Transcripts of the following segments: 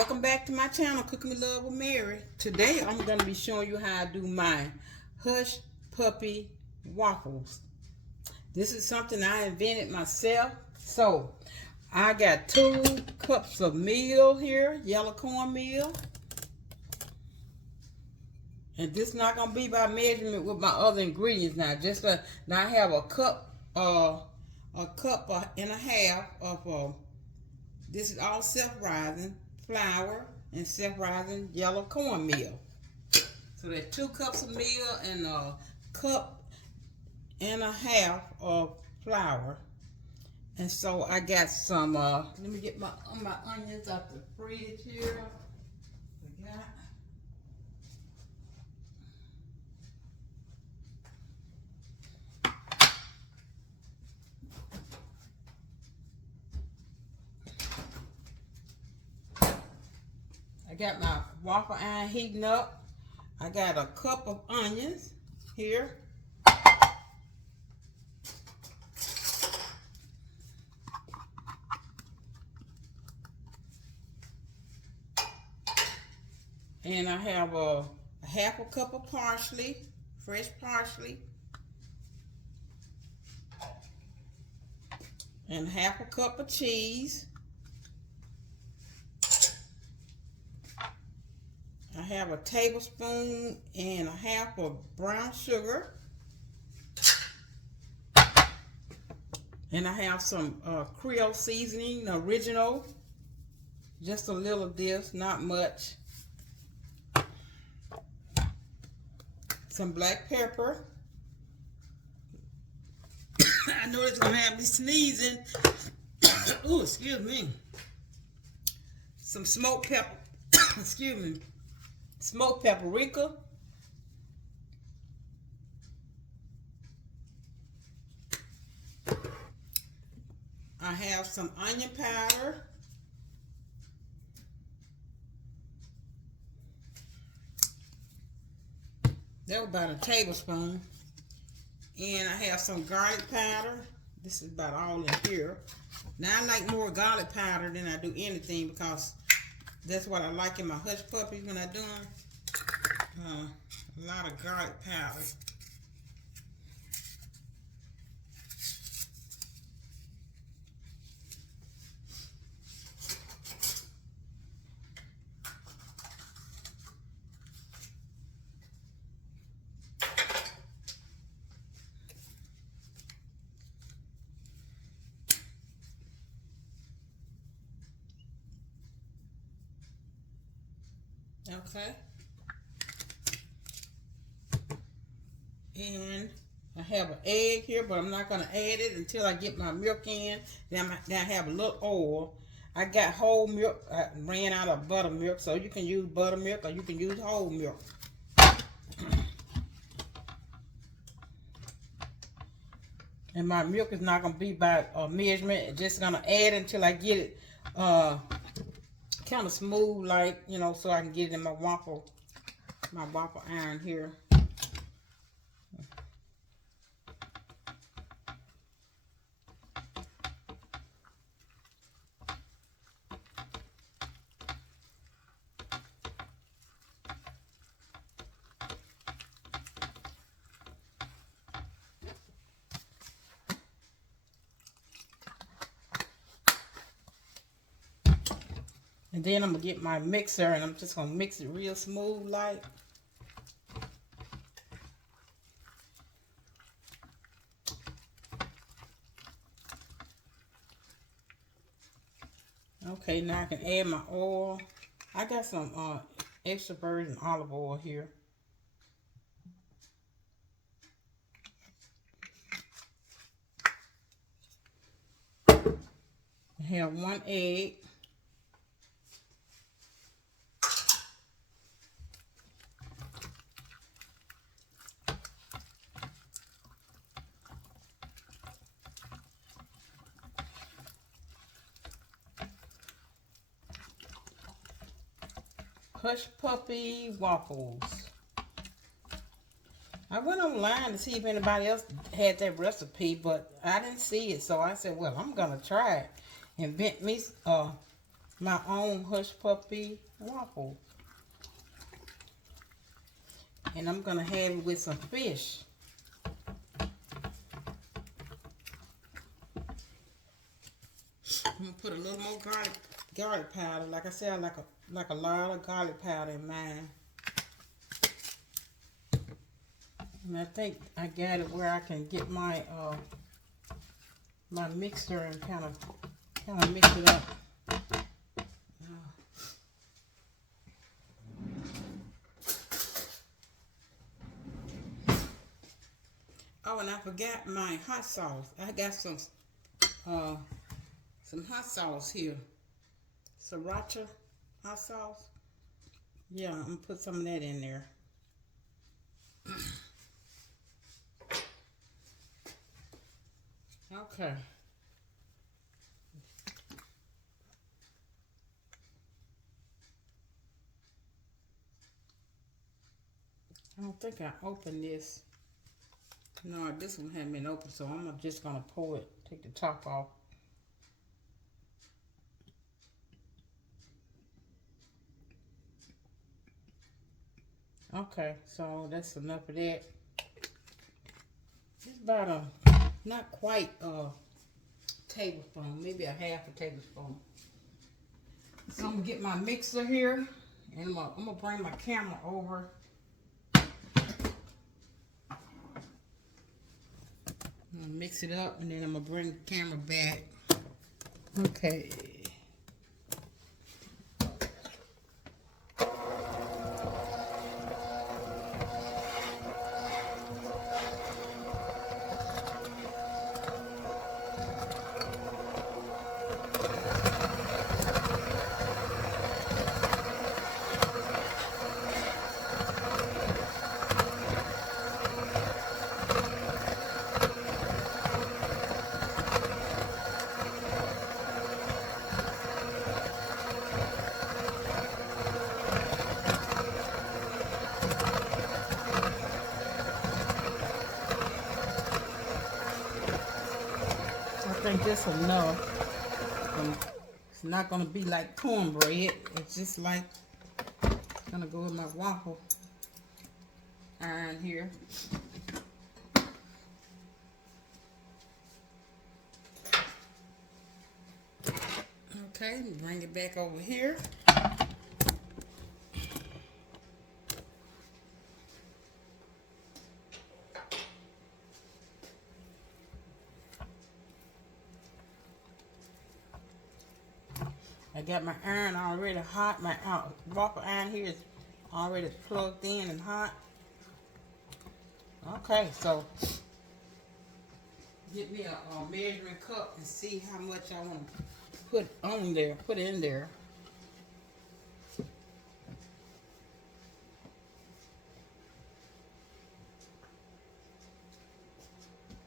Welcome back to my channel, Cooking with Love with Mary. Today I'm going to be showing you how I do my Hushpuppy Waffles. This is something I invented myself. So I got 2 cups of meal here, yellow cornmeal. And this is not going to be by measurement with my other ingredients now. Now I have a cup and a half of this is all self-rising flour and self-rising yellow cornmeal. So there's 2 cups of meal and a cup and a half of flour. And so I got some, let me get my onions out the fridge here. I got my waffle iron heating up. I got a cup of onions here. And I have a half a cup of parsley, fresh parsley. And half a cup of cheese. I have a tablespoon and a half of brown sugar. And I have some Creole seasoning, original. Just a little of this, not much. Some black pepper. I know it's gonna have me sneezing. Ooh, excuse me. Some smoked pepper. Excuse me. Smoked paprika. I have some onion powder. That was about a tablespoon. And I have some garlic powder. This is about all in here. Now I like more garlic powder than I do anything because that's what I like in my hush puppies when I do them. A lot of garlic powder. Okay. And I have an egg here, but I'm not going to add it until I get my milk in. Then I have a little oil. I got whole milk. I ran out of buttermilk, so you can use buttermilk or you can use whole milk. And my milk is not going to be by measurement. It's just going to add until I get it kind of smooth, like, you know, so I can get it in my waffle iron here. And then I'm going to get my mixer and I'm just going to mix it real smooth like. Okay, now I can add my oil. I got some extra virgin olive oil here. I have 1 egg. Hushpuppy Waffles. I went online to see if anybody else had that recipe, but I didn't see it, so I said, well, I'm gonna try it. Invent me my own Hushpuppy Waffle. And I'm gonna have it with some fish. I'm gonna put a little more garlic powder. Like I said, I like a lot of garlic powder in mine. And I think I got it where I can get my my mixer and kind of mix it up. Oh, and I forgot my hot sauce. I got some hot sauce here. Sriracha hot sauce. Yeah, I'm gonna put some of that in there. Okay. I don't think I opened this. No, this one hadn't been opened, so I'm just gonna pour it, take the top off. Okay, so that's enough of that. It's about not quite a tablespoon, maybe a half a tablespoon. So I'm gonna get my mixer here, and I'm gonna bring my camera over. I'm gonna mix it up, and then I'm gonna bring the camera back. Okay. I think this enough. It's not gonna be like cornbread. It's just like gonna go with my waffle iron here. Okay, bring it back over here. I got my iron already hot. My waffle iron here is already plugged in and hot. Okay, so get me a measuring cup and see how much I want to put on there, put in there.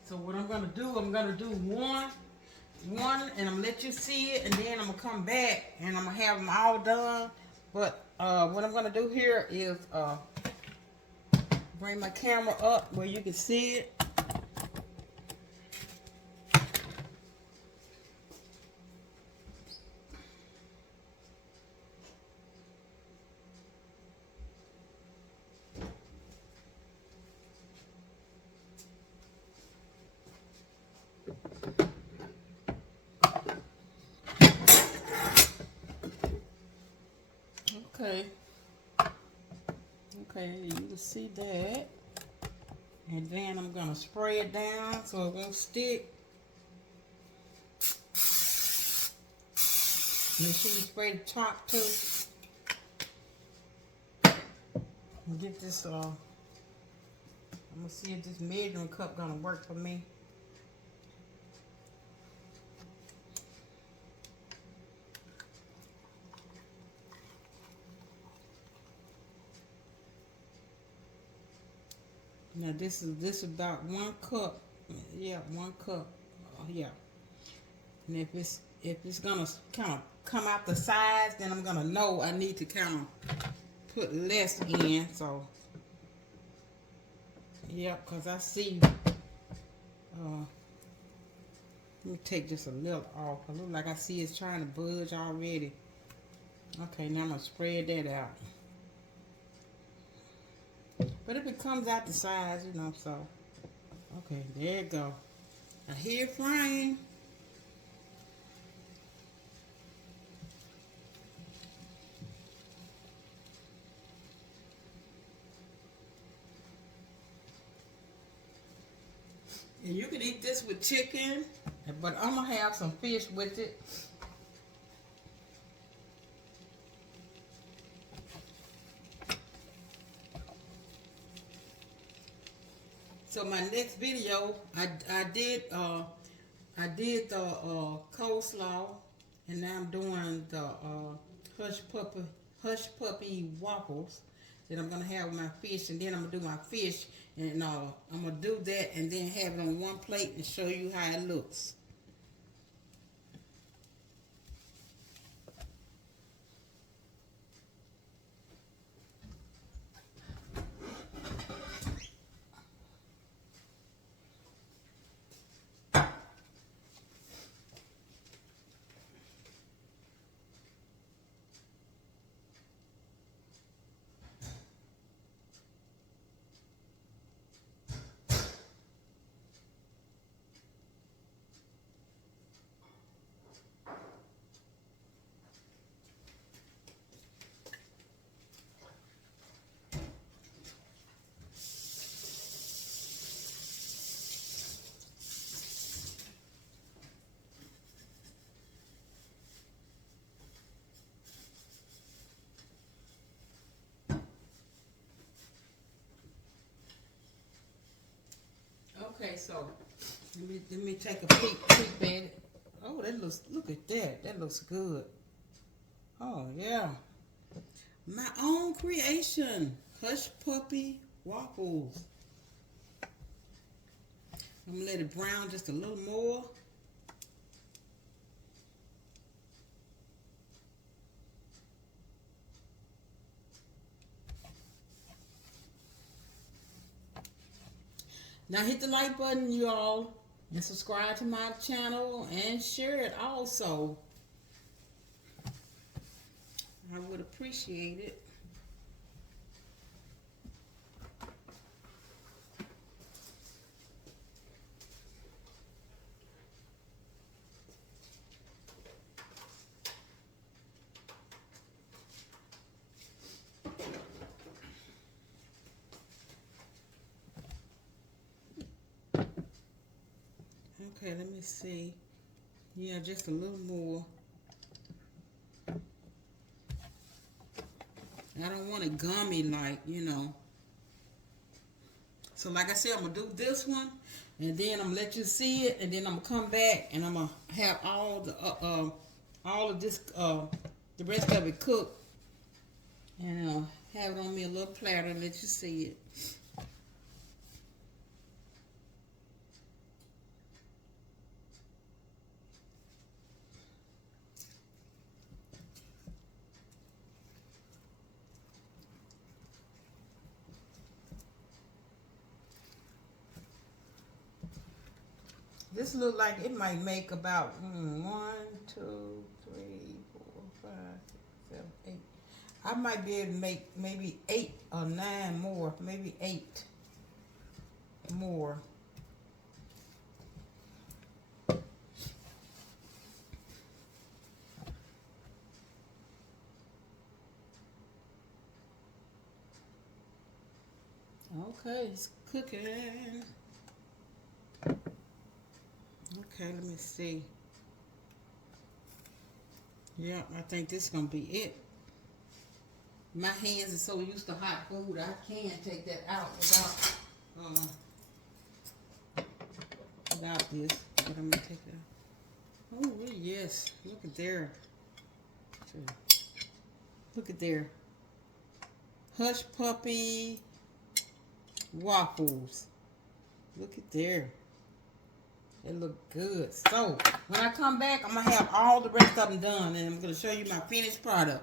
So what I'm gonna do one, and I'm gonna let you see it, and then I'm gonna come back and I'm gonna have them all done. But what I'm gonna do here is bring my camera up where you can see it. Okay, you can see that. And then I'm gonna spray it down so it won't stick. Make sure you spray the top too. And get this I'm gonna see if this measuring cup gonna work for me. Now this is about 1 cup. Yeah, 1 cup. Yeah. And if it's gonna kind of come out the sides, then I'm gonna know I need to kind of put less in. So yeah, cause I see. Let me take just a little off. It looks like I see it's trying to budge already. Okay, now I'm gonna spread that out. But if it comes out the size, you know, so. Okay, there you go. I hear frying. And you can eat this with chicken, but I'm gonna have some fish with it. So my next video, I did the coleslaw, and now I'm doing the hush puppy waffles that I'm gonna have with my fish, and then I'm gonna do my fish, and I'm gonna do that, and then have it on one plate and show you how it looks. Okay, so let me take a peek at it. Oh, look at that. That looks good. Oh yeah. My own creation. Hushpuppy Waffles. I'm gonna let it brown just a little more. Now hit the like button, y'all, and subscribe to my channel and share it also. I would appreciate it. Okay, let me see. Yeah, just a little more. I don't want it gummy like, you know. So like I said, I'm going to do this one, and then I'm going to let you see it, and then I'm going to come back, and I'm going to have all of this, the rest of it cooked, and have it on me a little platter and let you see it. This look like it might make about 1, 2, 3, 4, 5, 6, 7, 8. I might be able to make maybe 8 or 9 more, maybe 8 more. Okay, it's cooking. Okay, let me see. Yeah, I think this is gonna be it. My hands are so used to hot food, I can't take that out without this. But I'm gonna take it out. Oh yes, look at there. Look at there. Hushpuppy Waffles. Look at there. They look good. So, when I come back, I'm going to have all the rest of them done. And I'm going to show you my finished product.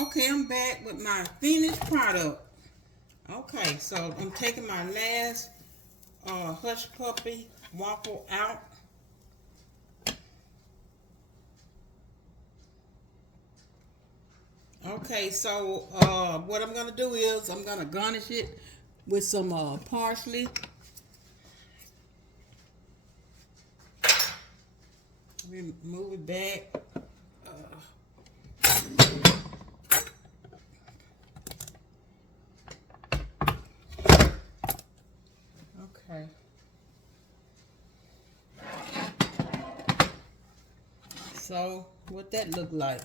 Okay, I'm back with my finished product. Okay, so I'm taking my last Hushpuppy Waffle out. Okay, so what I'm gonna do is I'm gonna garnish it with some parsley. Let me move it back. Okay. So what that look like?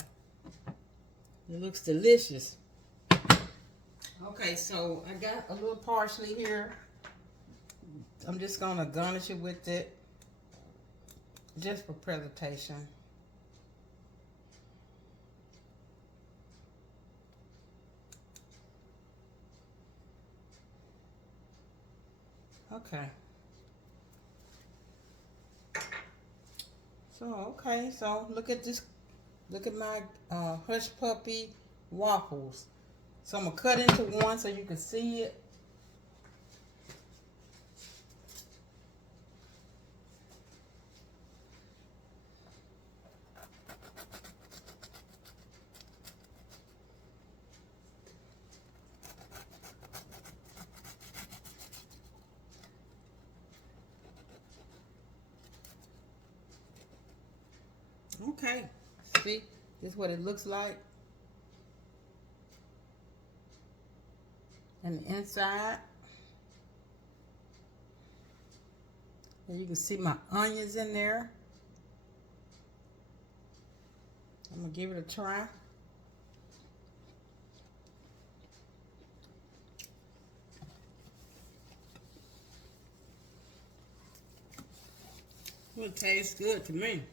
It looks delicious. Okay, so I got a little parsley here. I'm just gonna garnish it with it, just for presentation. Okay. So look at this. Look at my Hushpuppy Waffles. So I'm gonna cut into one so you can see it. Okay, see, this is what it looks like. And the inside. And you can see my onions in there. I'm gonna give it a try. It tastes good to me.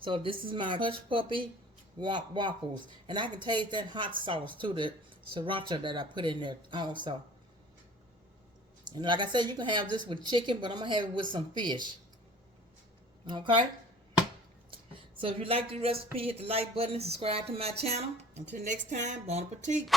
So this is my Hushpuppy Waffles. And I can taste that hot sauce too, the sriracha that I put in there also. And like I said, you can have this with chicken, but I'm going to have it with some fish. Okay? So if you like the recipe, hit the like button and subscribe to my channel. Until next time, bon appetit.